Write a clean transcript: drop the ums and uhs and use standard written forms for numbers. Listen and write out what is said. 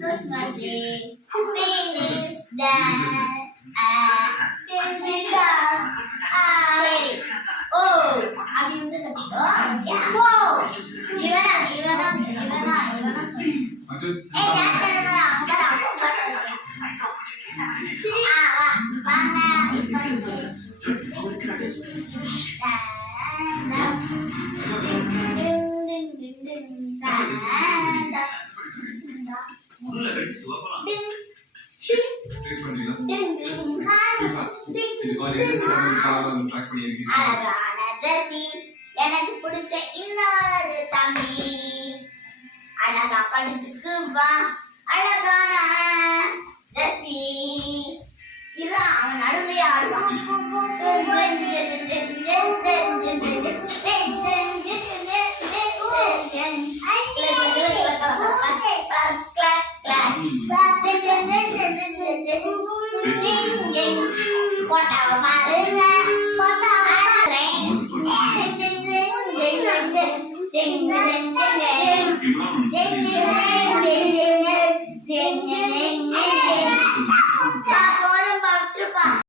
Christmas Day, finish that. சரி ஓ அப்படி வந்து கட்டிட்டோம் ஓ இவனா ஏய் டாக்டர் எனக்கு பிடிச்ச இன்னொரு தம்பி அழகா படுத்துக்கு வா அழகான ஜெசி இரு அவன் நடுவே ஆடுவான் போட்டாவ பாருங்க